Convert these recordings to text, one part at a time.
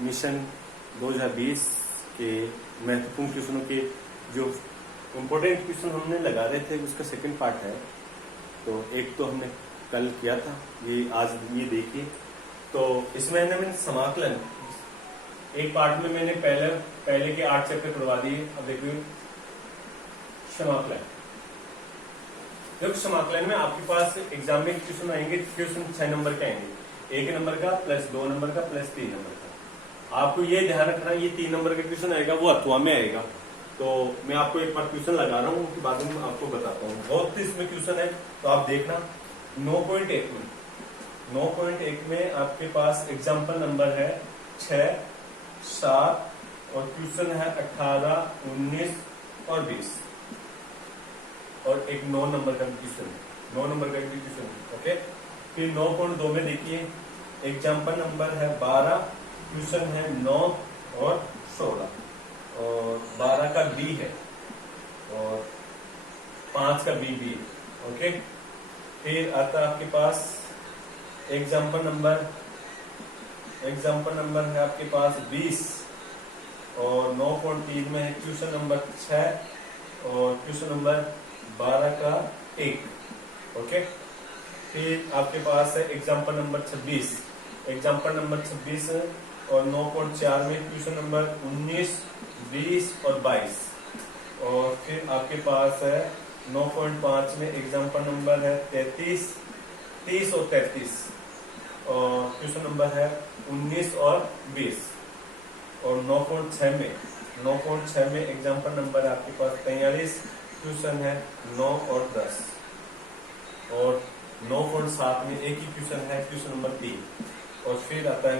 Mission 2020 के महत्वपूर्ण क्वेश्चनों के जो इम्पोर्टेंट क्वेश्चन हमने लगा रहे थे उसका सेकंड पार्ट है। तो एक तो हमने कल किया था, ये आज ये देखिए। तो इसमें मैंने समाकलन एक पार्ट में मैंने पहले के 8 चैप्टर करवा दिए। अब देखिए समाकलन। देखो समाकलन में आपके पास एग्जाम में क्वेश्चन आएंगे, क्वेश्चन 6 नंबर के आएंगे, 1 नंबर का प्लस 2 नंबर का प्लस 3 नंबर का। आपको ये ध्यान रखना, ये 3 नंबर का क्वेश्चन आएगा वो अथवा में आएगा। तो मैं आपको एक बार क्वेश्चन लगा रहा हूँ, उसके बाद में आपको बताता हूँ। बहुत इसमें क्वेश्चन है तो आप देखना। 9.1 में आपके पास एग्जाम्पल नंबर है 6, 7 और क्वेश्चन है 18, 19 और 20 और एक 9 नंबर का क्वेश्चन है, 9 नंबर का क्वेश्चन है। ओके, फिर 9.2 में देखिए एग्जाम्पल नंबर है 12, क्वेश्चन है 9 और 16 और 12 का बी है और 5 का बी भी है। ओके, फिर आता है आपके पास एग्जाम्पल नंबर है आपके पास 20 और 9.3 में है क्वेश्चन नंबर 6 और क्वेश्चन नंबर 12 का 1। ओके, फिर आपके पास है एग्जाम्पल नंबर 26 और 9.4 में क्वेश्चन नंबर 19, 20 और 22 और फिर आपके पास है 9.5 में एग्जाम्पल नंबर है 30 और 33 और क्वेश्चन नंबर है 19 और 20 और 9.6 में एग्जाम्पल नंबर है आपके पास 43, क्वेश्चन है 9 और 10 और 9.7 में एक ही क्वेश्चन है, क्वेश्चन नंबर 3 और फिर आता है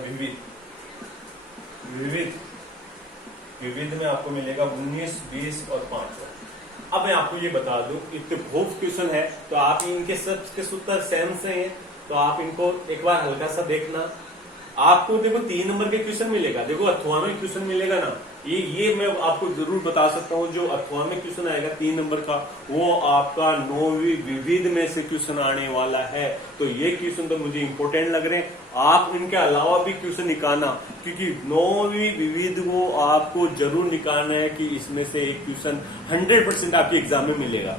विविध में आपको मिलेगा 19, 20 और 5। अब मैं आपको ये बता दूं, इतने बहुत क्वेश्चन है तो आप इनके सबके सूत्र सेम से हैं, तो आप इनको एक बार हल्का सा देखना। आपको देखो 3 नंबर के क्वेश्चन मिलेगा, देखो अथवा में क्वेश्चन मिलेगा ना, ये मैं आपको जरूर बता सकता हूँ। जो अथवा में क्वेश्चन आएगा 3 नंबर का वो आपका 9वीं विविध में से क्वेश्चन आने वाला है। तो ये क्वेश्चन तो मुझे इंपॉर्टेंट लग रहे हैं। आप इनके अलावा भी क्वेश्चन निकालना, क्योंकि 9वीं विविध को आपको जरूर निकालना है कि इसमें से एक क्वेश्चन 100% आपके एग्जाम में मिलेगा।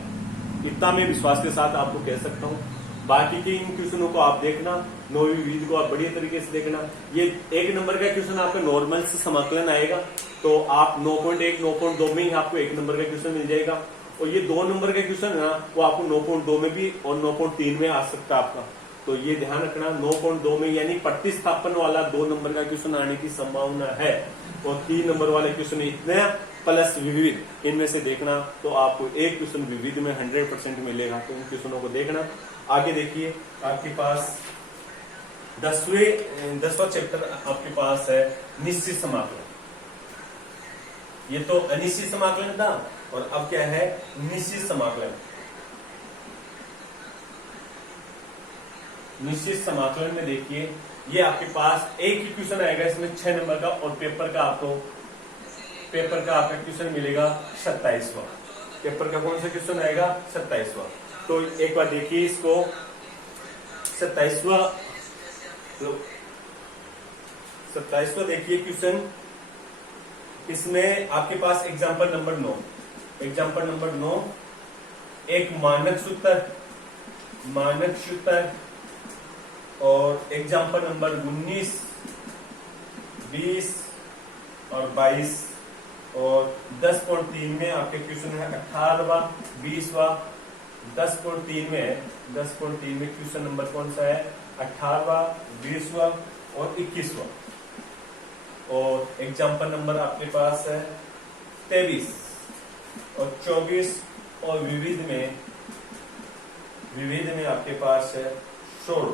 इतना मैं विश्वास के साथ आपको कह सकता हूँ। बाकी के इन क्वेश्चनों को आप देखना, 9वीं विविध को आप बढ़िया तरीके से देखना। ये 1 नंबर का क्वेश्चन आपका नॉर्मल से समाकलन आएगा, तो आप 9.1, 9.2 में ही आपको 1 नंबर का क्वेश्चन मिल जाएगा। और ये 2 नंबर का क्वेश्चन है ना, वो आपको 9.2 में भी और 9.3 में आ सकता है आपका। तो ये ध्यान रखना, 9.2 में यानी प्रतिस्थापन वाला 2 नंबर का क्वेश्चन आने की संभावना है और 3 नंबर वाले क्वेश्चन इतने प्लस विविध, इनमें से देखना तो आपको एक क्वेश्चन विविध में 100% मिलेगा। तो इन क्वेश्चनों को देखना। आगे देखिए आपके पास 10वां चैप्टर आपके पास है निश्चित समाकलन। ये तो अनिश्चित समाकलन था और अब क्या है, निश्चित समाकलन। निश्चित समाकलन में देखिए ये आपके पास एक ही क्वेश्चन आएगा, इसमें 6 नंबर का और पेपर का आपका क्वेश्चन मिलेगा 27वां। पेपर का कौन सा क्वेश्चन आएगा, 27वां। तो एक बार देखिए इसको, 27वां देखिए क्वेश्चन। इसमें आपके पास एग्जाम्पल नंबर 9 एक मानक सूत्र और एग्जाम्पल नंबर 19, 20 और 22 और 10.3 में आपके क्वेश्चन है 18वां, 20वां। 10.3 में क्वेश्चन नंबर कौन सा है, 18वां, 20वां और 21वां। और एग्जाम्पल नंबर आपके पास है 23 और 24 और विविध में आपके पास है 16।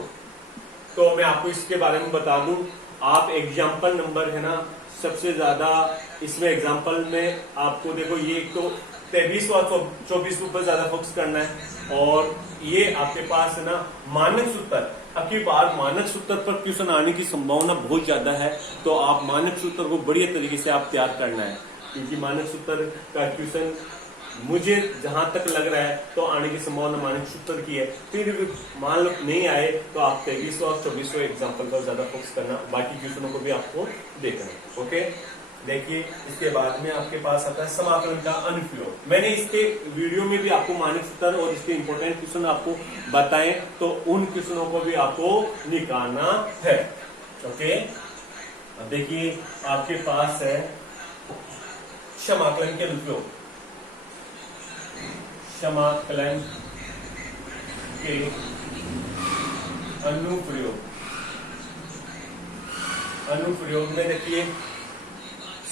तो मैं आपको इसके बारे में बता दूं, आप एग्जाम्पल नंबर है ना सबसे ज्यादा इसमें एग्जाम्पल में आपको देखो, ये एक तो 23 और 24 के ऊपर ज्यादा फोकस करना है। और ये आपके पास है ना मानक सूत्र, अब की बार मानक सूत्र पर क्वेश्चन आने की संभावना बहुत ज्यादा है। तो आप मानक सूत्र को बढ़िया तरीके से आप तैयार करना है, क्योंकि मानक सूत्र का क्वेश्चन मुझे जहां तक लग रहा है तो आने की संभावना मानिक 70 की है। फिर भी मान लो नहीं आए तो आप 23वां और 24वां एग्जाम्पल पर ज्यादा फोकस करना, बाकी क्वेश्चनों को भी आपको देखना। ओके, देखिए इसके बाद में आपके पास आता है समाकलन का अनुप्रयोग। मैंने इसके वीडियो में भी आपको मानिक सूत्र और इसके इंपॉर्टेंट क्वेश्चन आपको बताएं, तो उन क्वेश्चनों को भी आपको निकालना है। ओके, अब देखिए आपके पास है समाकलन के अनुप्रयोग। समाकलन के अनुप्रयोग में देखिए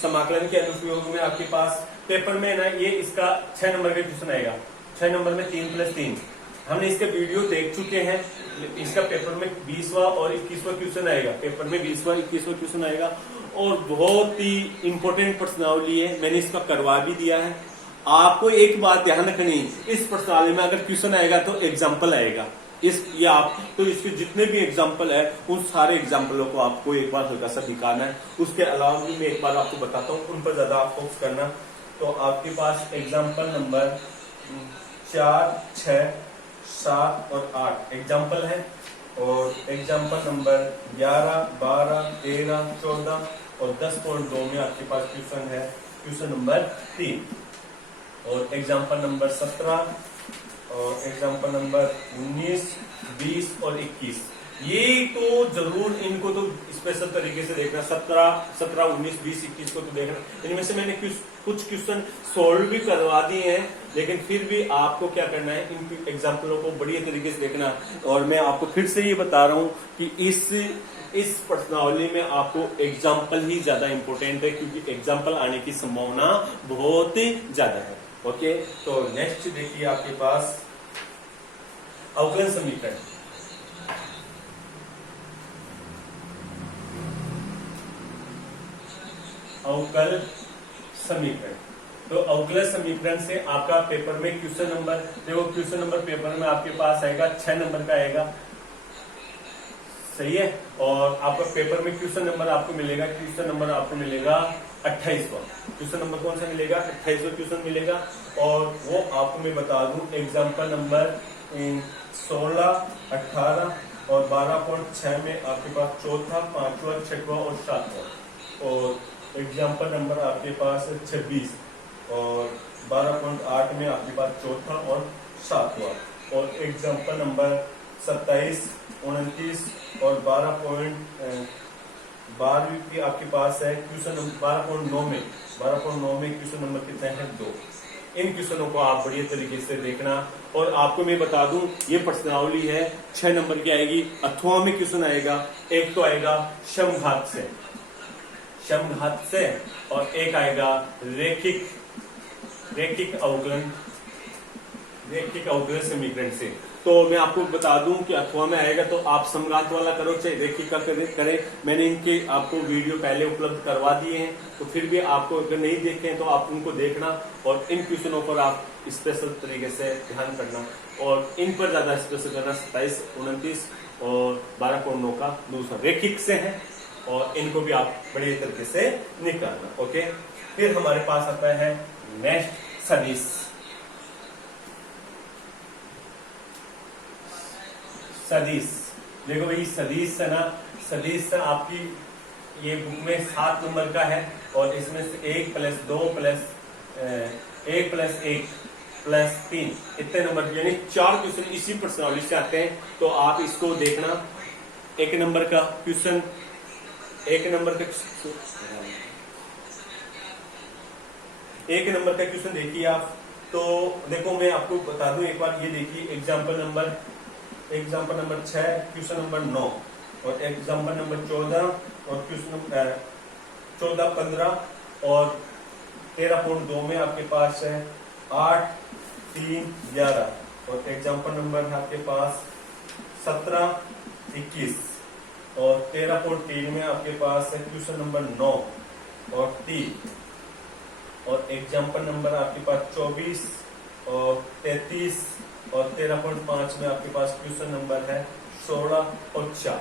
समाकलन के अनुप्रयोग में आपके पास पेपर में ना ये इसका 6 नंबर का क्वेश्चन आएगा। 6 नंबर में 3+3 हमने इसके वीडियो देख चुके हैं। इसका पेपर में 20वां और 21वां क्वेश्चन आएगा। पेपर में 20वां 21वां क्वेश्चन आएगा और बहुत ही इंपॉर्टेंट प्रश्नावली है, मैंने इसका करवा भी दिया है। आपको एक बात ध्यान रखनी, इस प्रश्नावली में अगर क्वेश्चन आएगा तो एग्जाम्पल आएगा। ये आप तो इसके जितने भी एग्जाम्पल है उन सारे एग्जाम्पलों को आपको एक बार हल्का सा दिखाना है। उसके अलावा भी मैं एक बार आपको बताता हूँ, उन पर ज्यादा आप फोकस करना। तो आपके पास एग्जाम्पल नंबर 4, 6, 7 और 8 एग्जाम्पल है, और एग्जाम्पल नंबर 11, 12, 13, 14 और 10.2 में आपके पास क्वेश्चन है, क्वेश्चन नंबर 3, और एग्जाम्पल नंबर 17 और एग्जाम्पल नंबर 19, 20 और 21। ये तो जरूर इनको तो स्पेशल तरीके से देखना। 17, 19, 20, 21 को तो देखना। इनमें से मैंने कुछ क्वेश्चन सोल्व भी करवा दिए हैं, लेकिन फिर भी आपको क्या करना है, इन एग्जाम्पलों को बढ़िया तरीके से देखना। और मैं आपको फिर से ये बता रहा हूँ कि इस प्रश्नावली में आपको एग्जाम्पल ही ज्यादा इंपॉर्टेंट है, क्योंकि एग्जाम्पल आने की संभावना बहुत ही ज्यादा है। ओके, तो नेक्स्ट देखिए आपके पास अवकलन समीकरण। अवकल समीकरण, तो अवकलन समीकरण से आपका पेपर में क्वेश्चन नंबर, देखो क्वेश्चन नंबर पेपर में आपके पास आएगा 6 नंबर का आएगा, सही है। और आपका पेपर में क्वेश्चन नंबर आपको मिलेगा, क्वेश्चन नंबर आपको मिलेगा 28वां। क्वेश्चन नंबर कौन सा मिलेगा? 28वां क्वेश्चन मिलेगा। और वो आपको मैं बता दूं, एग्जाम्पल नंबर 16, 18 और 12.6 में आपके पास चौथा, 5वां, 6वां और 7वां। और एग्जाम्पल नंबर आपके पास 26 और 12.8 में आपके पास चौथा और 7वां। और एग्जाम्पल नंबर 27, 29 और 12.12 की आपके पास है क्वेश्चन नंबर 12.9 में क्वेश्चन नंबर कितने हैं? 2। इन क्वेश्चनों को आप बढ़िया तरीके से देखना। और आपको मैं बता दूं, ये प्रश्नावली है 6 नंबर की आएगी। अथवा में क्वेश्चन आएगा, एक तो आएगा समघात से और एक आएगा रैखिक अवकलन समीकरण से। तो मैं आपको बता दूं कि अथवा में आएगा तो आप समघात वाला करो, चाहे रैखिक का करें। मैंने इनके आपको वीडियो पहले उपलब्ध करवा दिए हैं, तो फिर भी आपको अगर नहीं देखे हैं तो आप उनको देखना और इन क्वेश्चनों पर आप स्पेशल तरीके से ध्यान करना और इन पर ज्यादा स्पेशल करना। 27, 29 और 12.9 का दूसरा रैखिक से है और इनको भी आप बढ़िया तरीके से निकालना। ओके, फिर हमारे पास आता है नेक्स्ट सदिश। देखो भाई, सदिश है ना, सदिश आपकी ये बुक में 7 नंबर का है और इसमें से 1 + 2 + 1 + 1 + 3 इतने नंबर, यानी 4 क्वेश्चन इसी प्रश्नावली से आते हैं। तो आप इसको देखना। 1 नंबर का क्वेश्चन देखिए आप। तो देखो मैं आपको बता दूं एक बार, ये देखिए एग्जाम्पल नंबर 6, क्वेश्चन नंबर 9 और एग्जाम्पल नंबर 14 और क्वेश्चन नंबर 14, 15 और 13.2 में आपके पास है 8, 3, 11 और एग्जाम्पल नंबर है आपके पास 17, 21 और 13.3 में आपके पास है क्वेश्चन नंबर 9 और 3 और एग्जाम्पल नंबर आपके पास 24 और 33 और 13.5 में आपके पास क्वेश्चन नंबर है 16 और 4।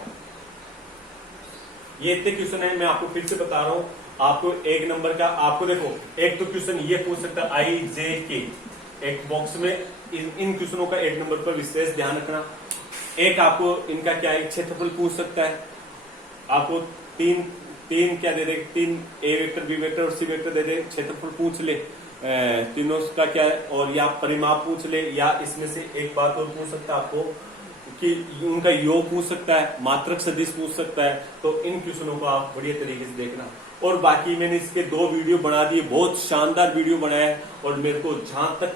ये इतने क्वेश्चन है, मैं आपको फिर से बता रहा हूँ। आपको एक नंबर का, आपको देखो एक तो क्वेश्चन ये पूछ सकता है आई जे के, एक बॉक्स में इन क्वेश्चनों का एक नंबर पर विशेष ध्यान रखना। एक आपको इनका क्या है, क्षेत्रफल पूछ सकता है। आपको तीन क्या दे दे, तीन ए वेक्टर, बी वेक्टर और सी वेक्टर दे दे, क्षेत्रफल पूछ ले तीनों का क्या है, और या परिमाप पूछ ले, या इसमें से एक बात और पूछ सकता है आपको कि उनका योग पूछ सकता है, मात्रक सदिश पूछ सकता है। तो इन क्वेश्चनों को आप बढ़िया तरीके से देखना। और बाकी मैंने इसके 2 वीडियो बना दिए, बहुत शानदार वीडियो बनाया है, और मेरे को जहां तक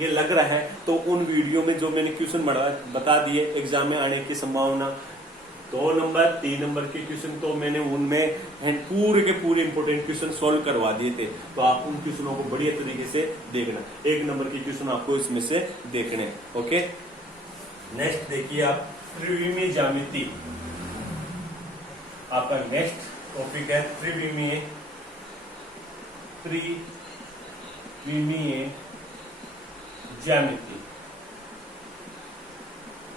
ये लग रहा है तो उन वीडियो में जो मैंने क्वेश्चन बता दिए एग्जाम में आने की संभावना, 2 नंबर 3 नंबर के क्वेश्चन तो मैंने उनमें पूरे के पूरे इंपोर्टेंट क्वेश्चन सॉल्व करवा दिए थे। तो आप उन क्वेश्चनों को बढ़िया तरीके से देखना, 1 नंबर के क्वेश्चन आपको इसमें से देखने। ओके, नेक्स्ट देखिए आप, त्रिविमीय ज्यामिति। आपका नेक्स्ट टॉपिक है त्रिविमीय ज्यामिति।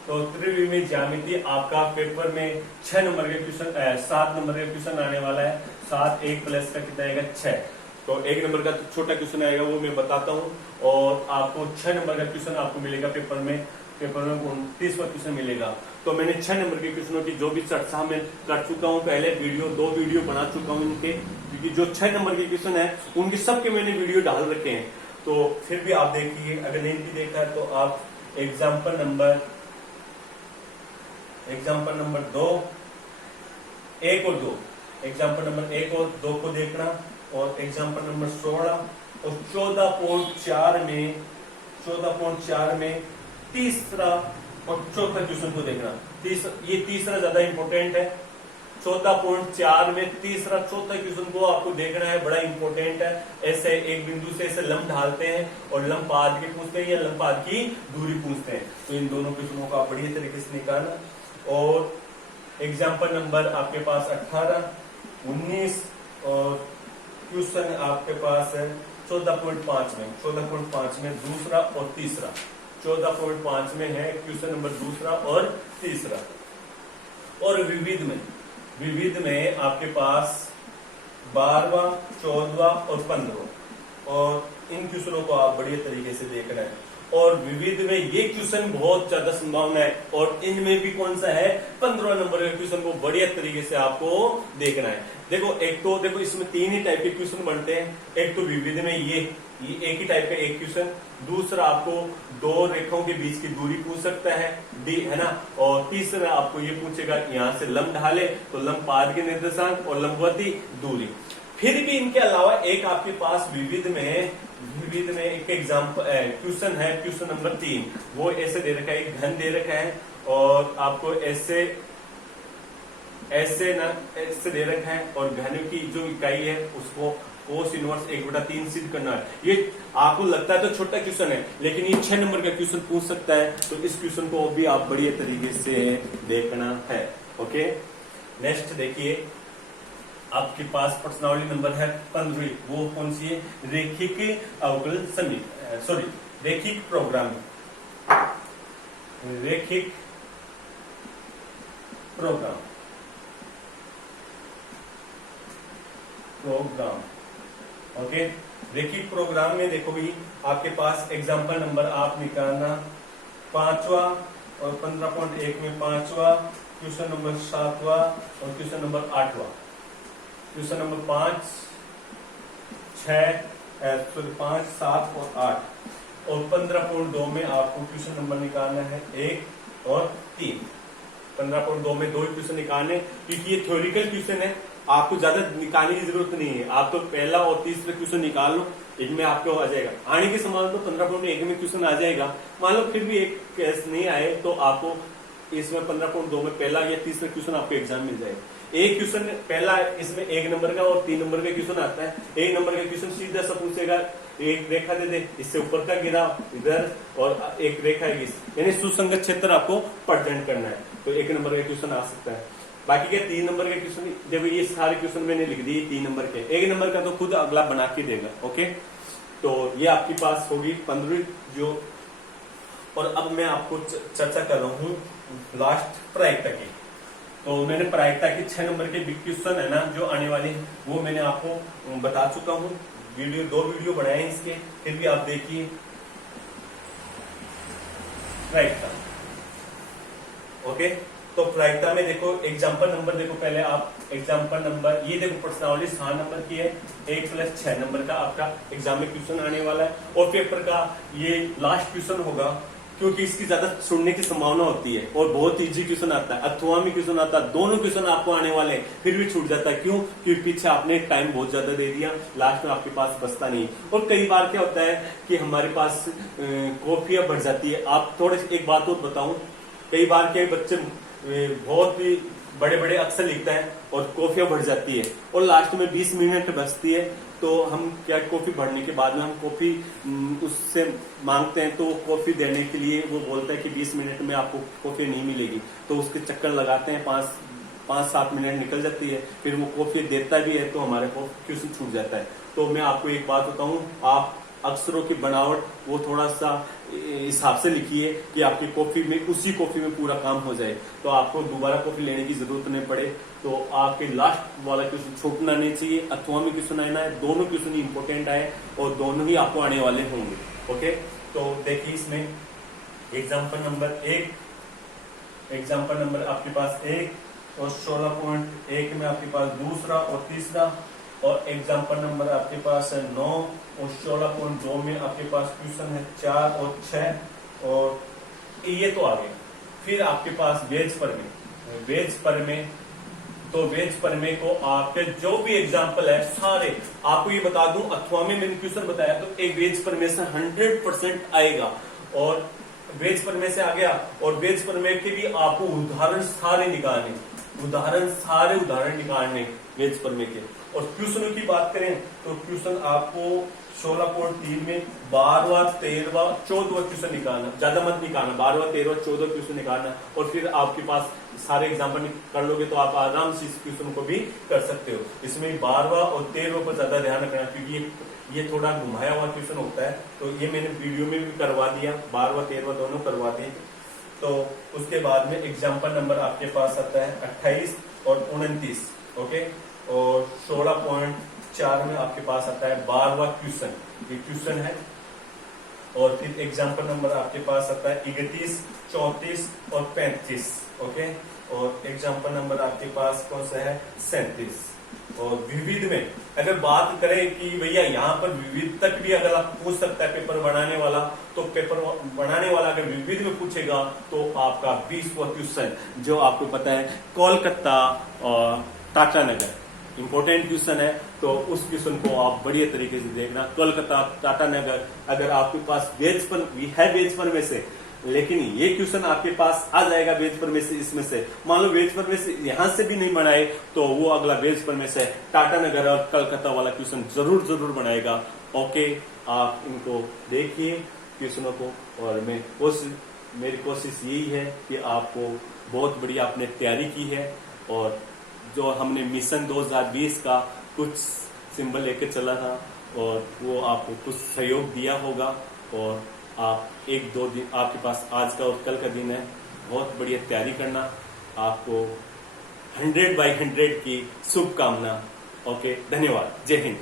तो त्रिविमीय ज्यामिति आपका पेपर में 6 नंबर के क्वेश्चन, 7 नंबर का क्वेश्चन आने वाला है। 7 1 प्लस का कितना आएगा, 6। तो 1 नंबर का छोटा क्वेश्चन आएगा, वो मैं बताता हूँ। और आपको 6 नंबर का क्वेश्चन आपको मिलेगा पेपर में 29वां क्वेश्चन मिलेगा। तो मैंने 6 नंबर के क्वेश्चनों की जो भी चर्चा मैं कर चुका हूँ, पहले 2 वीडियो बना चुका हूँ इनके, क्योंकि जो 6 नंबर के क्वेश्चन है उनके सबके मैंने वीडियो डाल रखे हैं। तो फिर भी आप देखिए, अगर नहीं भी देखा है तो आप एग्जाम्पल नंबर 2, 1 और 2, एग्जाम्पल नंबर 1 और 2 को देखना, और एग्जाम्पल नंबर 16 और 14.4 में तीसरा और चौथा क्वेश्चन को देखना। ये तीसरा ज्यादा इंपॉर्टेंट है। 14.4 में तीसरा चौथा क्वेश्चन को आपको देखना है, बड़ा इंपॉर्टेंट है। ऐसे एक बिंदु से ऐसे लंब ढालते हैं और लंब पाद के पूछते हैं या लंब पाद की दूरी पूछते हैं। तो इन दोनों क्वेश्चनों को आप बढ़िया तरीके से निकालना। और एग्जाम्पल नंबर आपके पास 18, 19 और क्वेश्चन आपके पास है 14.5 में दूसरा और तीसरा। 14.5 में है क्वेश्चन नंबर दूसरा और तीसरा। और विविध में आपके पास 12वां, 14वां और 15वां, और इन क्वेश्चनों को आप बढ़िया तरीके से देखना है। और विविध में ये क्वेश्चन बहुत ज्यादा संभावना है, और इनमें भी कौन सा है, 15 नंबर का क्वेश्चन को बढ़िया तरीके से आपको देखना है। देखो एक तो देखो इसमें 3 ही टाइप के क्वेश्चन बनते हैं। एक तो विविध में ये एक ही टाइप का एक क्वेश्चन, दूसरा आपको 2 रेखाओं के बीच की दूरी पूछ सकता है, डी है ना, और तीसरा आपको ये पूछेगा यहाँ से लंब ढाले तो लंब पाद के निर्देशांक और लंबवती दूरी। फिर भी इनके अलावा एक आपके पास विविध में एक एग्जाम्पल क्वेश्चन है, क्वेश्चन नंबर 3, वो ऐसे दे रखा है, एक घन दे रखा है और आपको ऐसे दे रखा है, और घन की जो इकाई है उसको कोस इनवर्स 1/3 सिद्ध करना है। ये आपको लगता है तो छोटा क्वेश्चन है, लेकिन ये 6 नंबर का क्वेश्चन पूछ सकता है। तो इस क्वेश्चन को भी आप बढ़िया तरीके से देखना है। ओके, नेक्स्ट देखिए, आपके पास प्रश्नावली नंबर है 15, वो कौन सी है, रैखिक अवकल समीकरण, रैखिक प्रोग्राम, ओके। रैखिक प्रोग्राम में देखो भाई, आपके पास एग्जाम्पल नंबर आप निकालना 5वां और 15.1 में 5वां, क्वेश्चन नंबर 7वां और क्वेश्चन नंबर 8वां। क्वेश्चन नंबर 5, 7 और 8, और 15.2 में आपको क्वेश्चन नंबर निकालना है 1 और 3। 15.2 में 2 क्वेश्चन निकालने, क्योंकि ये थ्योरिकल क्वेश्चन है, आपको ज्यादा निकालने की जरूरत नहीं है। आप तो पहला और तीसरा क्वेश्चन निकाल लो, इनमें आपको आ जाएगा। आने की संभावना तो 15.1 में क्वेश्चन आ जाएगा। मान लो फिर भी एक केस नहीं आए तो आपको इसमें 15.2 में पहला या तीसरा क्वेश्चन आपको एग्जाम मिल जाएगा। एक क्वेश्चन पहला इसमें 1 नंबर का और 3 नंबर का क्वेश्चन आता है। 1 नंबर का क्वेश्चन सीधा सा पूछेगा, एक रेखा दे दे, इससे ऊपर का गिरा इधर और एक रेखा यानी सुसंगत क्षेत्र आपको प्रेजेंट करना है। तो 1 नंबर का क्वेश्चन आ सकता है। बाकी क्या 3 नंबर के क्वेश्चन, जब ये सारे क्वेश्चन मैंने लिख दिए 3 नंबर के, 1 नंबर का तो खुद अगला बना के देगा। ओके, तो ये आपके पास होगी 15 जो। और अब मैं आपको चर्चा कर रहा हूँ लास्ट प्रायिकता की। तो मैंने प्रायिकता के 6 नंबर के बिग क्वेश्चन है ना जो आने वाले हैं वो मैंने आपको बता चुका हूँ। दो वीडियो बनाए हैं इसके, फिर भी आप देखिए। प्रायिकता, ओके। तो प्रायिकता में देखो एग्जाम्पल नंबर, देखो पहले आप एग्जाम्पल नंबर, ये देखो पर्सनालिटी 7 नंबर की है, 1 + 6 नंबर का आपका एग्जाम में क्वेश्चन आने वाला है। और पेपर का ये लास्ट क्वेश्चन होगा, क्योंकि इसकी ज्यादा सुनने की संभावना होती है और बहुत इजी क्वेश्चन आता है, अथवा में क्वेश्चन आता है, दोनों क्वेश्चन आपको आने वाले हैं, फिर भी छूट जाता है। क्यों? क्योंकि पीछे आपने टाइम बहुत ज्यादा दे दिया, लास्ट में आपके पास बचता नहीं। और कई बार क्या होता है कि हमारे पास कॉपियां बढ़ जाती है। आप थोड़े एक बात और बताऊं, कई बार के बच्चे बहुत ही बड़े बड़े अक्षर लिखते हैं और कॉफियां बढ़ जाती है और लास्ट में 20 मिनट बचती है, तो हम क्या कॉफी भरने के बाद में हम कॉफी उससे मांगते हैं, तो कॉफी देने के लिए वो बोलता है कि 20 मिनट में आपको कॉफी नहीं मिलेगी, तो उसके चक्कर लगाते हैं, 5-7 मिनट निकल जाती है, फिर वो कॉफी देता भी है तो हमारे को क्वेश्चन छूट जाता है। तो मैं आपको एक बात बताऊं, आप अक्षरों की बनावट वो थोड़ा सा हिसाब से लिखिए कि आपकी कॉफी में, उसी कॉफी में पूरा काम हो जाए, तो आपको दोबारा कॉफी लेने की जरूरत नहीं पड़े। तो आपके लास्ट वाला क्वेश्चन छूटना नहीं चाहिए, अथवा में क्वेश्चन आना है, दोनों क्वेश्चन ही इंपॉर्टेंट आए और दोनों ही आपको आने वाले होंगे। ओके, तो देखिए इसमें एग्जाम्पल नंबर आपके पास 1 और 16.1 में आपके पास दूसरा और तीसरा, और एग्जाम्पल नंबर आपके पास है 9 और 16.2 में आपके पास क्वेश्चन है 4 और 6, और ये तो आ गए। फिर आपके पास वेज प्रमेय, तो वेज प्रमेय को आपके जो भी एग्जाम्पल है सारे आपको ये बता दूं, अथवा में मैंने क्वेश्चन बताया तो एक वेज प्रमेय से 100% आएगा, और वेज प्रमेय से आ गया, और वेज प्रमेय के भी आपको उदाहरण सारे निकालने वेज प्रमेय के। और क्वेश्चनों की बात करें तो क्वेश्चन आपको 16.3 में 12वां 13वां 14वां क्वेश्चन निकालना, ज्यादा मत निकालना, 12वां 13वां 14वां क्वेश्चन निकालना, और फिर आपके पास सारे एग्जाम्पल कर लोगे तो आप आराम से इस क्वेश्चन को भी कर सकते हो। इसमें 12वां और 13वां पर ज्यादा ध्यान रखना, क्योंकि ये थोड़ा घुमाया हुआ क्वेश्चन होता है, तो ये मैंने वीडियो में भी करवा दिया, 12वां 13वां दोनों करवा दिए। तो उसके बाद में एग्जाम्पल नंबर आपके पास आता है 28 और 29, ओके, और 16.4 में आपके पास आता है 12वां क्वेश्चन, ये क्वेश्चन है। और फिर एग्जाम्पल नंबर आपके पास आता है 31, 34 और 35, ओके, और एग्जाम्पल नंबर आपके पास कौन सा है 37। और विविध में अगर बात करें कि भैया यहाँ पर विविध तक भी अगर आप पूछ सकता है पेपर बनाने वाला, तो पेपर बनाने वाला अगर विविध में पूछेगा तो आपका 20वां क्वेश्चन, जो आपको पता है कोलकाता और टाटानगर इंपॉर्टेंट क्वेश्चन है, तो उस क्वेश्चन को आप बढ़िया तरीके से देखना। कोलकाता टाटानगर अगर आपके पास वेज पर में से, लेकिन ये क्वेश्चन आपके पास आ जाएगा वेज पर में से, इसमें से मान लो वेज पर में से यहां से भी नहीं बनाए तो वो अगला वेज पर में से टाटानगर और कलकत्ता वाला क्वेश्चन जरूर बनाएगा। ओके, आप इनको देखिए क्वेश्चनों को, और मेरी कोशिश यही है कि आपको बहुत बढ़िया आपने तैयारी की है, और जो हमने मिशन 2020 का कुछ सिंबल लेके चला था और वो आपको कुछ सहयोग दिया होगा, और आप 1-2 दिन आपके पास आज का और कल का दिन है, बहुत बढ़िया तैयारी करना। आपको 100/100 की शुभकामना। ओके, धन्यवाद, जय हिंद।